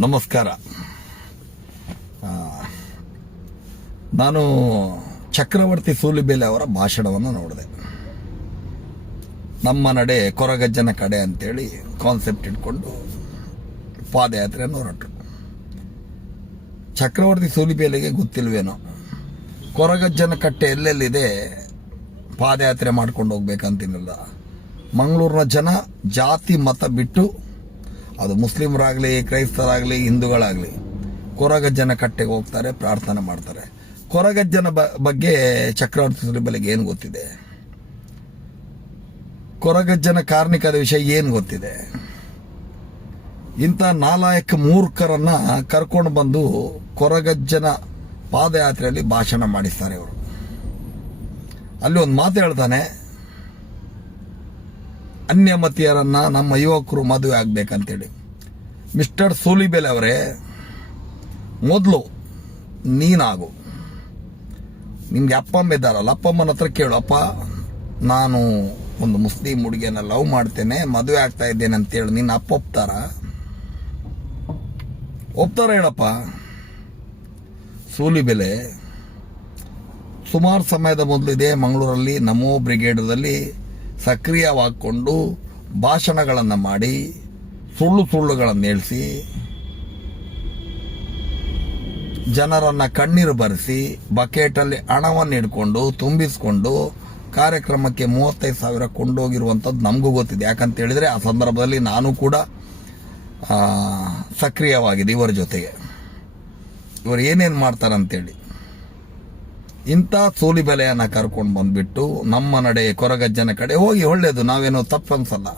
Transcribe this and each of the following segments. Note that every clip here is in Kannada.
ನಮಸ್ಕಾರ. ನಾನು ಚಕ್ರವರ್ತಿ ಸೂಲಿಬೇಲೆ ಅವರ ಭಾಷಣವನ್ನು ನೋಡಿದೆ. ನಮ್ಮ ನಡೆ ಕೊರಗಜ್ಜನ ಕಡೆ ಅಂತೇಳಿ ಕಾನ್ಸೆಪ್ಟ್ ಇಟ್ಕೊಂಡು ಪಾದಯಾತ್ರೆಯನ್ನು ಹೊರಟರು. ಚಕ್ರವರ್ತಿ ಸೂಲಿಬೇಲೆಗೆ ಗೊತ್ತಿಲ್ವೇನೋ ಕೊರಗಜ್ಜನ ಕಟ್ಟೆ ಎಲ್ಲೆಲ್ಲಿದೆ ಪಾದಯಾತ್ರೆ ಮಾಡ್ಕೊಂಡು ಹೋಗ್ಬೇಕಂತಿಲ್ಲ. ಮಂಗಳೂರಿನ ಜನ ಜಾತಿ ಮತ ಬಿಟ್ಟು, ಅದು ಮುಸ್ಲಿಮರಾಗಲಿ ಕ್ರೈಸ್ತರಾಗಲಿ ಹಿಂದೂಗಳಾಗಲಿ, ಕೊರಗಜ್ಜನ ಕಟ್ಟೆಗೆ ಹೋಗ್ತಾರೆ, ಪ್ರಾರ್ಥನೆ ಮಾಡ್ತಾರೆ. ಕೊರಗಜ್ಜನ ಬಗ್ಗೆ ಚಕ್ರವರ್ತಿ ಸೂಲಿಬೇಲೆಗೆ ಏನು ಗೊತ್ತಿದೆ? ಕೊರಗಜ್ಜನ ಕಾರ್ಣಿಕದ ವಿಷಯ ಏನು ಗೊತ್ತಿದೆ? ಇಂಥ ನಾಲಾಯಕ ಮೂರ್ಖರನ್ನ ಕರ್ಕೊಂಡು ಬಂದು ಕೊರಗಜ್ಜನ ಪಾದಯಾತ್ರೆಯಲ್ಲಿ ಭಾಷಣ ಮಾಡಿಸ್ತಾರೆ ಅವರು. ಅಲ್ಲಿ ಒಂದು ಮಾತು ಹೇಳ್ತಾನೆ, ಅನ್ಯಮತೀಯರನ್ನ ನಮ್ಮ ಯುವಕರು ಮದುವೆ ಆಗ್ಬೇಕಂತೇಳಿ. ಮಿಸ್ಟರ್ ಸೂಲಿಬೇಲೆ ಅವರೇ, ಮೊದಲು ನೀನಾಗು. ನಿಮ್ಗೆ ಅಪ್ಪಮ್ಮ ಇದ್ದಾರಲ್ಲ, ಅಪ್ಪಮ್ಮನ ಹತ್ರ ಕೇಳು, ಅಪ್ಪ ನಾನು ಒಂದು ಮುಸ್ಲಿಂ ಹುಡುಗಿಯನ್ನ ಲವ್ ಮಾಡ್ತೇನೆ, ಮದುವೆ ಆಗ್ತಾ ಇದ್ದೇನೆ ಅಂತೇಳಿ ನಿನ್ನ ಅಪ್ಪ ಒಪ್ತಾರ ಹೇಳಪ್ಪ. ಸೂಲಿಬೇಲೆ ಸುಮಾರು ಸಮಯದ ಮೊದಲಿದೆ ಮಂಗಳೂರಲ್ಲಿ ನಮೋ ಬ್ರಿಗೇಡದಲ್ಲಿ ಸಕ್ರಿಯವಾಗಿಕೊಂಡು ಭಾಷಣಗಳನ್ನು ಮಾಡಿ ಸುಳ್ಳುಗಳನ್ನು ಹೇಳಿಸಿ ಜನರನ್ನ ಕಣ್ಣೀರು ಬರೆಸಿ ಬಕೆಟಲ್ಲಿ ಹಣವನ್ನು ಹಿಡ್ಕೊಂಡು ತುಂಬಿಸ್ಕೊಂಡು ಕಾರ್ಯಕ್ರಮಕ್ಕೆ 35,000 ಕೊಂಡೋಗಿರುವಂಥದ್ದು ನಮಗೂ ಗೊತ್ತಿದೆ. ಯಾಕಂತ ಹೇಳಿದ್ರೆ ಆ ಸಂದರ್ಭದಲ್ಲಿ ನಾನು ಕೂಡ ಸಕ್ರಿಯವಾಗಿದೆ ಇವರ ಜೊತೆಗೆ. ಇವರು ಏನೇನು ಮಾಡ್ತಾರಂತೇಳಿ ಇಂಥ ಸೂಲಿಬೇಲೆಯನ್ನ ಕರ್ಕೊಂಡು ಬಂದ್ಬಿಟ್ಟು ನಮ್ಮ ನಡೆ ಕೊರಗಜ್ಜನ ಕಡೆ ಹೋಗಿ, ಒಳ್ಳೇದು, ನಾವೇನೋ ತಪ್ಪನ್ಸಲ್ಲ.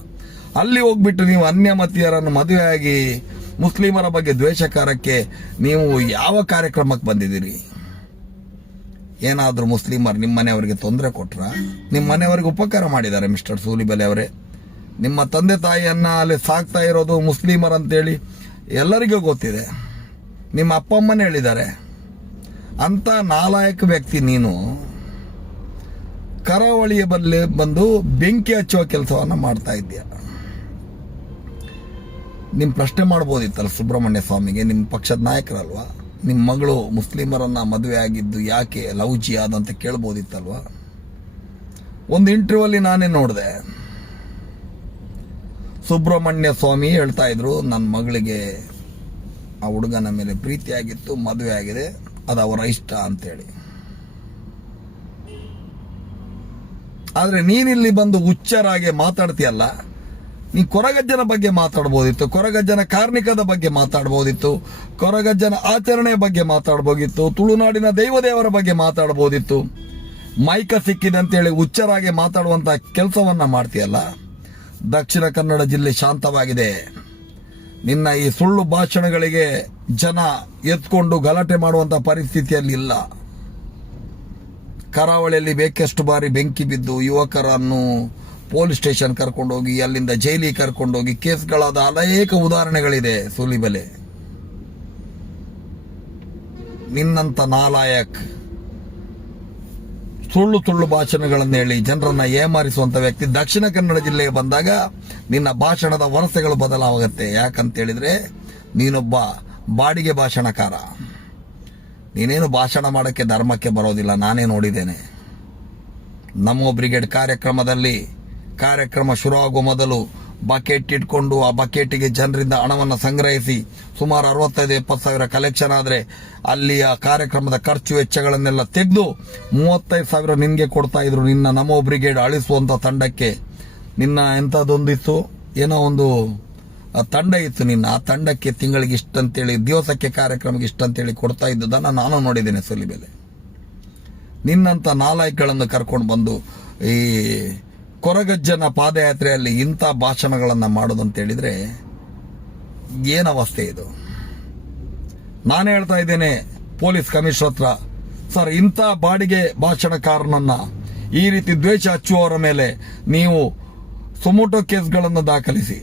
ಅಲ್ಲಿ ಹೋಗ್ಬಿಟ್ಟು ನೀವು ಅನ್ಯಮತೀಯರನ್ನು ಮದುವೆಯಾಗಿ ಮುಸ್ಲಿಮರ ಬಗ್ಗೆ ದ್ವೇಷಕಾರಕ್ಕೆ ನೀವು ಯಾವ ಕಾರ್ಯಕ್ರಮಕ್ಕೆ ಬಂದಿದ್ದೀರಿ? ಏನಾದರೂ ಮುಸ್ಲಿಮರು ನಿಮ್ಮ ಮನೆಯವರಿಗೆ ತೊಂದರೆ ಕೊಟ್ರ? ನಿಮ್ಮ ಮನೆಯವರಿಗೆ ಉಪಕಾರ ಮಾಡಿದ್ದಾರೆ ಮಿಸ್ಟರ್ ಸೂಲಿಬೇಲೆ ಅವರೇ? ನಿಮ್ಮ ತಂದೆ ತಾಯಿಯನ್ನ ಅಲ್ಲಿ ಸಾಕ್ತಾ ಇರೋದು ಮುಸ್ಲಿಮರಂತೇಳಿ ಎಲ್ಲರಿಗೂ ಗೊತ್ತಿದೆ. ನಿಮ್ಮ ಅಪ್ಪಮ್ಮನೇ ಹೇಳಿದ್ದಾರೆ. ಅಂತ ನಾಲಾಯಕ ವ್ಯಕ್ತಿ ನೀನು ಕರಾವಳಿಯ ಬಲ್ಲಿ ಬಂದು ಬೆಂಕಿ ಹಚ್ಚುವ ಕೆಲಸವನ್ನ ಮಾಡ್ತಾ ಇದ್ದೀಯ. ನಿಮ್ ಪ್ರಶ್ನೆ ಮಾಡ್ಬೋದಿತ್ತಲ್ಲ ಸುಬ್ರಹ್ಮಣ್ಯ ಸ್ವಾಮಿಗೆ, ನಿಮ್ಮ ಪಕ್ಷದ ನಾಯಕರಲ್ವಾ, ನಿಮ್ಮ ಮಗಳು ಮುಸ್ಲಿಮರನ್ನ ಮದುವೆ ಆಗಿದ್ದು ಯಾಕೆ, ಲವ್ ಜಿಹಾದ್ ಅಂತ ಕೇಳ್ಬೋದಿತ್ತಲ್ವಾ? ಒಂದು ಇಂಟರ್ವ್ಯೂ ಅಲ್ಲಿ ನಾನೇ ನೋಡಿದೆ, ಸುಬ್ರಹ್ಮಣ್ಯ ಸ್ವಾಮಿ ಹೇಳ್ತಾ ಇದ್ರು, ನನ್ನ ಮಗಳಿಗೆ ಆ ಹುಡುಗನ ಮೇಲೆ ಪ್ರೀತಿಯಾಗಿತ್ತು, ಮದುವೆ ಆಗಿದೆ, ಅದು ಅವರ ಇಷ್ಟ ಅಂತೇಳಿ. ಆದ್ರೆ ನೀನಿಲ್ಲಿ ಬಂದು ಹುಚ್ಚರಾಗೆ ಮಾತಾಡ್ತೀಯಲ್ಲ. ನೀ ಕೊರಗಜ್ಜನ ಬಗ್ಗೆ ಮಾತಾಡ್ಬೋದಿತ್ತು, ಕೊರಗಜ್ಜನ ಕಾರ್ಣಿಕದ ಬಗ್ಗೆ ಮಾತಾಡ್ಬೋದಿತ್ತು, ಕೊರಗಜ್ಜನ ಆಚರಣೆ ಬಗ್ಗೆ ಮಾತಾಡ್ಬೋದಿತ್ತು, ತುಳುನಾಡಿನ ದೈವದೇವರ ಬಗ್ಗೆ ಮಾತಾಡ್ಬೋದಿತ್ತು. ಮೈಕ ಸಿಕ್ಕಿದಂತೇಳಿ ಹುಚ್ಚರಾಗೆ ಮಾತಾಡುವಂತ ಕೆಲಸವನ್ನ ಮಾಡ್ತೀಯಲ್ಲ. ದಕ್ಷಿಣ ಕನ್ನಡ ಜಿಲ್ಲೆ ಶಾಂತವಾಗಿದೆ. ನಿನ್ನ ಈ ಸುಳ್ಳು ಭಾಷಣಗಳಿಗೆ ಜನ ಎತ್ಕೊಂಡು ಗಲಾಟೆ ಮಾಡುವಂತ ಪರಿಸ್ಥಿತಿಯಲ್ಲಿ ಇಲ್ಲ. ಕರಾವಳಿಯಲ್ಲಿ ಬೇಕಷ್ಟು ಬಾರಿ ಬೆಂಕಿ ಬಿದ್ದು ಯುವಕರನ್ನು ಪೊಲೀಸ್ ಸ್ಟೇಷನ್ ಕರ್ಕೊಂಡೋಗಿ ಅಲ್ಲಿಂದ ಜೈಲಿಗೆ ಕರ್ಕೊಂಡೋಗಿ ಕೇಸ್ಗಳಾದ ಅನೇಕ ಉದಾಹರಣೆಗಳಿದೆ. ಸೂಲಿಬೇಲೆ, ನಿನ್ನಂತ ನಾಲಾಯಕ್ ಸುಳ್ಳು ಭಾಷಣಗಳನ್ನು ಹೇಳಿ ಜನರನ್ನ ಏಮಾರಿಸುವಂತ ವ್ಯಕ್ತಿ ದಕ್ಷಿಣ ಕನ್ನಡ ಜಿಲ್ಲೆಗೆ ಬಂದಾಗ ನಿನ್ನ ಭಾಷಣದ ವರಸೆಗಳು ಬದಲಾಗುತ್ತೆ. ಯಾಕಂತ ಹೇಳಿದ್ರೆ ನೀನೊಬ್ಬ ಬಾಡಿಗೆ ಭಾಷಣಕಾರ. ನೀನೇನು ಭಾಷಣ ಮಾಡಕ್ಕೆ ಧರ್ಮಕ್ಕೆ ಬರೋದಿಲ್ಲ, ನಾನೇ ನೋಡಿದ್ದೇನೆ. ನಮೋ ಬ್ರಿಗೇಡ್ ಕಾರ್ಯಕ್ರಮದಲ್ಲಿ ಕಾರ್ಯಕ್ರಮ ಶುರುವಾಗುವ ಮೊದಲು ಬಕೆಟ್ ಇಟ್ಕೊಂಡು ಆ ಬಕೆಟ್ಗೆ ಜನರಿಂದ ಹಣವನ್ನು ಸಂಗ್ರಹಿಸಿ ಸುಮಾರು 65-70 ಕಲೆಕ್ಷನ್ ಆದ್ರೆ ಅಲ್ಲಿ ಆ ಕಾರ್ಯಕ್ರಮದ ಖರ್ಚು ವೆಚ್ಚಗಳನ್ನೆಲ್ಲ ತೆಗೆದು 35,000 ನಿನ್ಗೆ ಕೊಡ್ತಾ ಇದ್ರು. ನಿನ್ನ ನಮೋ ಬ್ರಿಗೇಡ್ ಅಳಿಸುವಂತ ತಂಡಕ್ಕೆ ನಿನ್ನ ಎಂತದೊಂದಿತ್ತು, ಏನೋ ಒಂದು ತಂಡ ಇತ್ತು ನಿನ್ನ, ಆ ತಂಡಕ್ಕೆ ತಿಂಗಳಿಗೆ ಇಷ್ಟಂತೇಳಿ, ದಿವಸಕ್ಕೆ ಕಾರ್ಯಕ್ರಮಕ್ಕೆ ಇಷ್ಟಂತೇಳಿ ಕೊಡ್ತಾ ಇದ್ದುದನ್ನ ನಾನು ನೋಡಿದ್ದೇನೆ. ಸೂಲಿಬೇಲೆ, ನಿನ್ನಂತ ನಾಲಾಯಕ್ಗಳನ್ನು ಕರ್ಕೊಂಡು ಬಂದು ಈ ಕೊರಗಜ್ಜನ ಪಾದಯಾತ್ರೆಯಲ್ಲಿ ಇಂಥ ಭಾಷಣಗಳನ್ನ ಮಾಡೋದಂತ ಹೇಳಿದ್ರೆ ಏನ್ ಅವಸ್ಥೆ ಇದು? ನಾನು ಹೇಳ್ತಾ ಇದ್ದೇನೆ ಪೊಲೀಸ್ ಕಮಿಷನರ್ ಹತ್ರ, ಸರ್, ಇಂಥ ಬಾಡಿಗೆ ಭಾಷಣಕಾರನನ್ನ ಈ ರೀತಿ ದ್ವೇಷ ಹಚ್ಚುವವರ ಮೇಲೆ ನೀವು ಸುಮೋಟೋ ಕೇಸ್ಗಳನ್ನು ದಾಖಲಿಸಿ.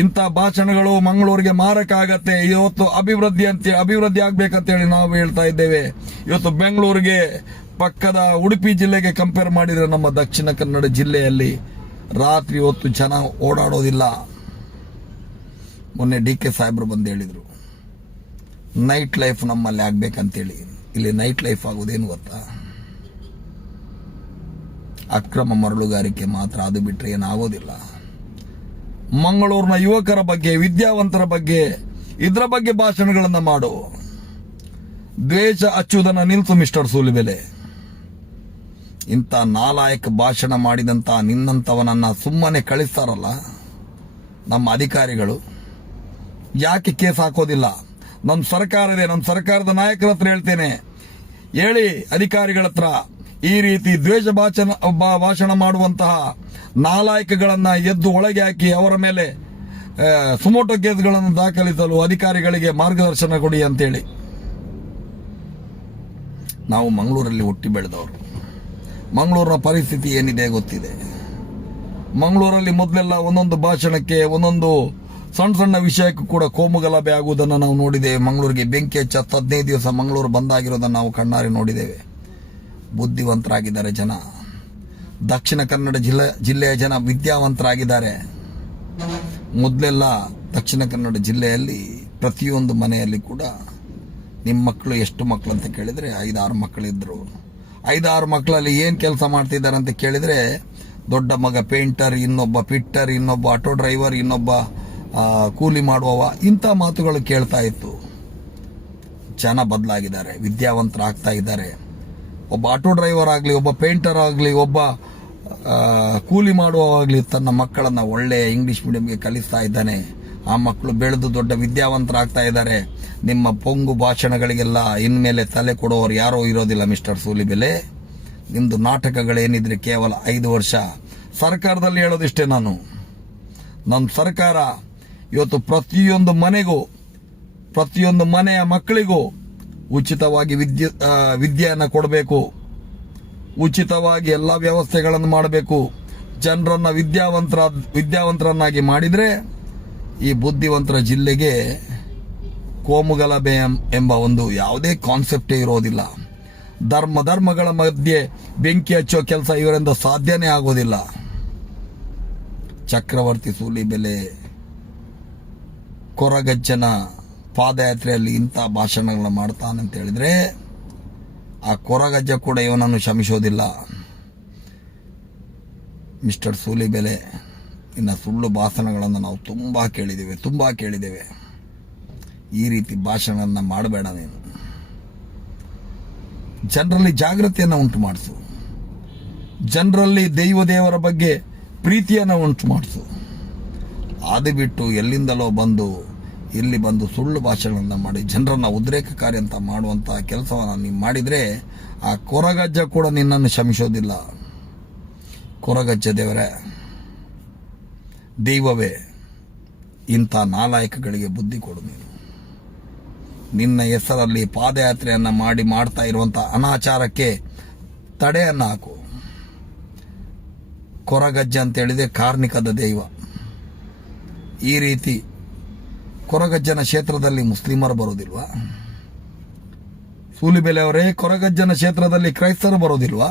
ಇಂಥ ಭಾಷಣಗಳು ಮಂಗಳೂರಿಗೆ ಮಾರಕ ಆಗತ್ತೆ. ಇವತ್ತು ಅಭಿವೃದ್ಧಿ ಆಗ್ಬೇಕಂತೇಳಿ ನಾವು ಹೇಳ್ತಾ ಇದ್ದೇವೆ. ಇವತ್ತು ಬೆಂಗಳೂರಿಗೆ ಪಕ್ಕದ ಉಡುಪಿ ಜಿಲ್ಲೆಗೆ ಕಂಪೇರ್ ಮಾಡಿದ್ರೆ ನಮ್ಮ ದಕ್ಷಿಣ ಕನ್ನಡ ಜಿಲ್ಲೆಯಲ್ಲಿ ರಾತ್ರಿ ಹೊತ್ತು ಜನ ಓಡಾಡೋದಿಲ್ಲ. ಮೊನ್ನೆ DK ಸಾಹೇಬ್ರು ಬಂದು ಹೇಳಿದರು, ನೈಟ್ ಲೈಫ್ ನಮ್ಮಲ್ಲಿ ಆಗ್ಬೇಕಂತೇಳಿ. ಇಲ್ಲಿ ನೈಟ್ ಲೈಫ್ ಆಗೋದೇನು ಗೊತ್ತಾ? ಅಕ್ರಮ ಮರಳುಗಾರಿಕೆ ಮಾತ್ರ. ಅದು ಬಿಟ್ಟರೆ ಏನಾಗೋದಿಲ್ಲ. ಮಂಗಳೂರಿನ ಯುವಕರ ಬಗ್ಗೆ, ವಿದ್ಯಾವಂತರ ಬಗ್ಗೆ, ಇದರ ಬಗ್ಗೆ ಭಾಷಣಗಳನ್ನು ಮಾಡು. ದ್ವೇಷ ಹಚ್ಚುವುದನ್ನು ನಿಲ್ಲಿಸು ಮಿಸ್ಟರ್ ಸೂಲಿಬೆಲೆ. ಇಂಥ ನಾಲಾಯಕ ಭಾಷಣ ಮಾಡಿದಂಥ ನಿನ್ನಂಥವನನ್ನು ಸುಮ್ಮನೆ ಕಳಿಸ್ತಾರಲ್ಲ ನಮ್ಮ ಅಧಿಕಾರಿಗಳು, ಯಾಕೆ ಕೇಸ್ ಹಾಕೋದಿಲ್ಲ? ನಮ್ಮ ಸರ್ಕಾರ ಇದೆ, ನಮ್ಮ ಸರ್ಕಾರದ ನಾಯಕರ ಹತ್ರ ಹೇಳ್ತೇನೆ, ಹೇಳಿ ಅಧಿಕಾರಿಗಳ ಹತ್ರ, ಈ ರೀತಿ ದ್ವೇಷ ಭಾಷಣ ಮಾಡುವಂತಹ ನಾಲಾಯಕಗಳನ್ನ ಎದ್ದು ಒಳಗೆ ಹಾಕಿ ಅವರ ಮೇಲೆ ಸುಮೋಟೋ ಕೇಸ್ಗಳನ್ನು ದಾಖಲಿಸಲು ಅಧಿಕಾರಿಗಳಿಗೆ ಮಾರ್ಗದರ್ಶನ ಕೊಡಿ ಅಂತೇಳಿ. ನಾವು ಮಂಗಳೂರಲ್ಲಿ ಹುಟ್ಟಿ ಬೆಳೆದವರು. ಮಂಗಳೂರಿನ ಪರಿಸ್ಥಿತಿ ಏನಿದೆ ಗೊತ್ತಿದೆ. ಮಂಗಳೂರಲ್ಲಿ ಮೊದಲೆಲ್ಲ ಒಂದೊಂದು ಭಾಷಣಕ್ಕೆ, ಒಂದೊಂದು ಸಣ್ಣ ಸಣ್ಣ ವಿಷಯಕ್ಕೂ ಕೂಡ ಕೋಮುಗಲಭೆ ಆಗುವುದನ್ನು ನಾವು ನೋಡಿದ್ದೇವೆ. ಮಂಗಳೂರಿಗೆ ಬೆಂಕಿ ಹಚ್ಚ 15 ದಿವಸ ಮಂಗಳೂರು ಬಂದಾಗಿರೋದನ್ನು ನಾವು ಕಣ್ಣಾರೆ ನೋಡಿದ್ದೇವೆ. ಬುದ್ಧಿವಂತರಾಗಿದ್ದಾರೆ ಜನ. ದಕ್ಷಿಣ ಕನ್ನಡ ಜಿಲ್ಲೆಯ ಜನ ವಿದ್ಯಾವಂತರಾಗಿದ್ದಾರೆ. ಮೊದಲೆಲ್ಲ ದಕ್ಷಿಣ ಕನ್ನಡ ಜಿಲ್ಲೆಯಲ್ಲಿ ಪ್ರತಿಯೊಂದು ಮನೆಯಲ್ಲಿ ಕೂಡ ನಿಮ್ಮ ಮಕ್ಕಳು ಎಷ್ಟು ಮಕ್ಕಳು ಅಂತ ಕೇಳಿದರೆ 5-6 ಮಕ್ಕಳಿದ್ರು. 5-6 ಮಕ್ಕಳಲ್ಲಿ ಏನು ಕೆಲಸ ಮಾಡ್ತಿದ್ದಾರೆ ಅಂತ ಕೇಳಿದರೆ, ದೊಡ್ಡ ಮಗ ಪೇಂಟರ್, ಇನ್ನೊಬ್ಬ ಪಿಟ್ಟರ್, ಇನ್ನೊಬ್ಬ ಆಟೋ ಡ್ರೈವರ್, ಇನ್ನೊಬ್ಬ ಕೂಲಿ ಮಾಡುವವ, ಇಂಥ ಮಾತುಗಳು ಕೇಳ್ತಾ ಇತ್ತು. ಜನ ಬದಲಾಗಿದ್ದಾರೆ, ವಿದ್ಯಾವಂತರಾಗ್ತಾ ಇದ್ದಾರೆ. ಒಬ್ಬ ಆಟೋ ಡ್ರೈವರ್ ಆಗಲಿ, ಒಬ್ಬ ಪೇಂಟರ್ ಆಗಲಿ, ಒಬ್ಬ ಕೂಲಿ ಮಾಡುವವಾಗಲಿ ತನ್ನ ಮಕ್ಕಳನ್ನು ಒಳ್ಳೆಯ ಇಂಗ್ಲಿಷ್ ಮೀಡಿಯಂಗೆ ಕಲಿಸ್ತಾ ಇದ್ದಾನೆ. ಆ ಮಕ್ಕಳು ಬೆಳೆದು ದೊಡ್ಡ ವಿದ್ಯಾವಂತರಾಗ್ತಾ ಇದ್ದಾರೆ. ನಿಮ್ಮ ಪೊಂಗು ಭಾಷಣಗಳಿಗೆಲ್ಲ ಇನ್ಮೇಲೆ ತಲೆ ಕೊಡೋರು ಯಾರೋ ಇರೋದಿಲ್ಲ ಮಿಸ್ಟರ್ ಸೂಲಿಬೆಲೆ. ನಿಮ್ಮದು ನಾಟಕಗಳೇನಿದ್ರೆ ಕೇವಲ 5 ವರ್ಷ. ಸರ್ಕಾರದಲ್ಲಿ ಹೇಳೋದಿಷ್ಟೇ, ನಮ್ಮ ಸರ್ಕಾರ ಇವತ್ತು ಪ್ರತಿಯೊಂದು ಮನೆಗೂ, ಪ್ರತಿಯೊಂದು ಮನೆಯ ಮಕ್ಕಳಿಗೂ ಉಚಿತವಾಗಿ ವಿದ್ಯೆಯನ್ನು ಕೊಡಬೇಕು, ಉಚಿತವಾಗಿ ಎಲ್ಲ ವ್ಯವಸ್ಥೆಗಳನ್ನು ಮಾಡಬೇಕು. ಜನರನ್ನ ವಿದ್ಯಾವಂತರನ್ನಾಗಿ ಮಾಡಿದರೆ ಈ ಬುದ್ಧಿವಂತರ ಜಿಲ್ಲೆಗೆ ಕೋಮುಗಲಭೆ ಎಂಬ ಒಂದು ಯಾವುದೇ ಕಾನ್ಸೆಪ್ಟೇ ಇರೋದಿಲ್ಲ. ಧರ್ಮಗಳ ಮಧ್ಯೆ ಬೆಂಕಿ ಹಚ್ಚೋ ಕೆಲಸ ಇವರಿಂದ ಸಾಧ್ಯನೇ ಆಗೋದಿಲ್ಲ. ಚಕ್ರವರ್ತಿ ಸೂಲಿಬೆಲೆ ಕೊರಗಜ್ಜನ ಪಾದಯಾತ್ರೆಯಲ್ಲಿ ಇಂಥ ಭಾಷಣಗಳನ್ನ ಮಾಡ್ತಾನಂತ ಹೇಳಿದ್ರೆ, ಆ ಕೊರಗಜ್ಜ ಕೂಡ ಇವನನ್ನು ಕ್ಷಮಿಸೋದಿಲ್ಲ. ಮಿಸ್ಟರ್ ಸೂಲಿಬೆಲೆ, ಇನ್ನು ಸುಳ್ಳು ಭಾಷಣಗಳನ್ನು ನಾವು ತುಂಬ ಕೇಳಿದ್ದೇವೆ. ಈ ರೀತಿ ಭಾಷಣವನ್ನು ಮಾಡಬೇಡ ನೀನು. ಜನರಲ್ಲಿ ಜಾಗೃತಿಯನ್ನು ಉಂಟು ಮಾಡಿಸು. ಜನರಲ್ಲಿ ದೇವರ ಬಗ್ಗೆ ಪ್ರೀತಿಯನ್ನು ಉಂಟು ಮಾಡಿಸು. ಅದು ಬಿಟ್ಟು ಎಲ್ಲಿಂದಲೋ ಬಂದು ಇಲ್ಲಿ ಬಂದು ಸುಳ್ಳು ಭಾಷೆಗಳನ್ನು ಮಾಡಿ ಜನರನ್ನು ಉದ್ರೇಕಕಾರಿ ಅಂತ ಮಾಡುವಂಥ ಕೆಲಸವನ್ನು ನೀವು ಮಾಡಿದರೆ, ಆ ಕೊರಗಜ್ಜ ಕೂಡ ನಿನ್ನನ್ನು ಕ್ಷಮಿಸೋದಿಲ್ಲ. ಕೊರಗಜ್ಜ ದೈವವೇ, ಇಂಥ ನಾಲಾಯಕಗಳಿಗೆ ಬುದ್ಧಿ ಕೊಡು ನೀನು. ನಿನ್ನ ಹೆಸರಲ್ಲಿ ಪಾದಯಾತ್ರೆಯನ್ನು ಮಾಡ್ತಾ ಇರುವಂಥ ಅನಾಚಾರಕ್ಕೆ ತಡೆಯನ್ನು ಹಾಕು. ಕೊರಗಜ್ಜ ಅಂತ ಹೇಳಿದ್ರೆ ಕಾರ್ಣಿಕದ ದೈವ. ಈ ರೀತಿ ಕೊರಗಜ್ಜನ ಕ್ಷೇತ್ರದಲ್ಲಿ ಮುಸ್ಲಿಮರು ಬರೋದಿಲ್ವಾ? ಸೂಲಿಬೆಲೆ ಅವರೇ, ಕೊರಗಜ್ಜನ ಕ್ಷೇತ್ರದಲ್ಲಿ ಕ್ರೈಸ್ತರು ಬರೋದಿಲ್ವಾ?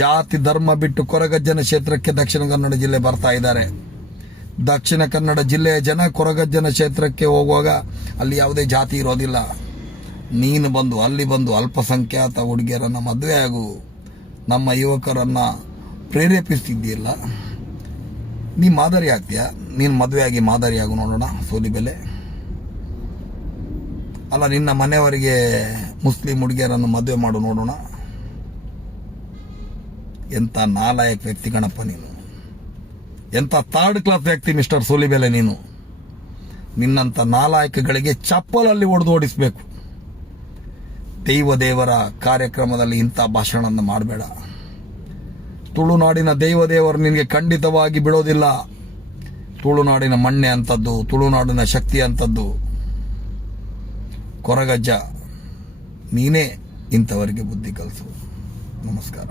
ಜಾತಿ ಧರ್ಮ ಬಿಟ್ಟು ಕೊರಗಜ್ಜನ ಕ್ಷೇತ್ರಕ್ಕೆ ದಕ್ಷಿಣ ಕನ್ನಡ ಜಿಲ್ಲೆ ಬರ್ತಾ ಇದ್ದಾರೆ. ದಕ್ಷಿಣ ಕನ್ನಡ ಜಿಲ್ಲೆಯ ಜನ ಕೊರಗಜ್ಜನ ಕ್ಷೇತ್ರಕ್ಕೆ ಹೋಗುವಾಗ ಅಲ್ಲಿ ಯಾವುದೇ ಜಾತಿ ಇರೋದಿಲ್ಲ. ನೀನು ಅಲ್ಲಿ ಬಂದು ಅಲ್ಪಸಂಖ್ಯಾತ ಹುಡುಗಿಯರನ್ನ ಮದುವೆ ಆಗು, ನಮ್ಮ ಯುವಕರನ್ನ ಪ್ರೇರೇಪಿಸ್ತಿದ್ದೀಯಲ್ಲ, ನೀ ಮಾದರಿ ಆಗ್ತೀಯ. ನೀನು ಮದುವೆ ಆಗಿ ಮಾದರಿ ಆಗು ನೋಡೋಣ ಸೂಲಿಬೆಲೆ. ಅಲ್ಲ, ನಿನ್ನ ಮನೆಯವರಿಗೆ ಮುಸ್ಲಿಂ ಹುಡುಗಿಯರನ್ನು ಮದುವೆ ಮಾಡು ನೋಡೋಣ. ಎಂಥ ನಾಲಾಯಕ ವ್ಯಕ್ತಿ ಗಣಪ ನೀನು, ಎಂಥ 3rd ಕ್ಲಾಸ್ ವ್ಯಕ್ತಿ ಮಿಸ್ಟರ್ ಸೂಲಿಬೆಲೆ ನೀನು. ನಿನ್ನಂಥ ನಾಲಾಯಕಗಳಿಗೆ ಚಪ್ಪಲಲ್ಲಿ ಹೊಡೆದು ಓಡಿಸಬೇಕು. ದೇವರ ಕಾರ್ಯಕ್ರಮದಲ್ಲಿ ಇಂಥ ಭಾಷಣವನ್ನು ಮಾಡಬೇಡ. ತುಳುನಾಡಿನ ದೇವರು ನಿನಗೆ ಖಂಡಿತವಾಗಿ ಬಿಡೋದಿಲ್ಲ. ತುಳುನಾಡಿನ ಮಣ್ಣೆ ಅಂತದ್ದು, ತುಳುನಾಡಿನ ಶಕ್ತಿ ಅಂತದ್ದು. ಕೊರಗಜ್ಜ, ನೀನೇ ಇಂಥವರಿಗೆ ಬುದ್ಧಿ ಕಲಿಸು. ನಮಸ್ಕಾರ.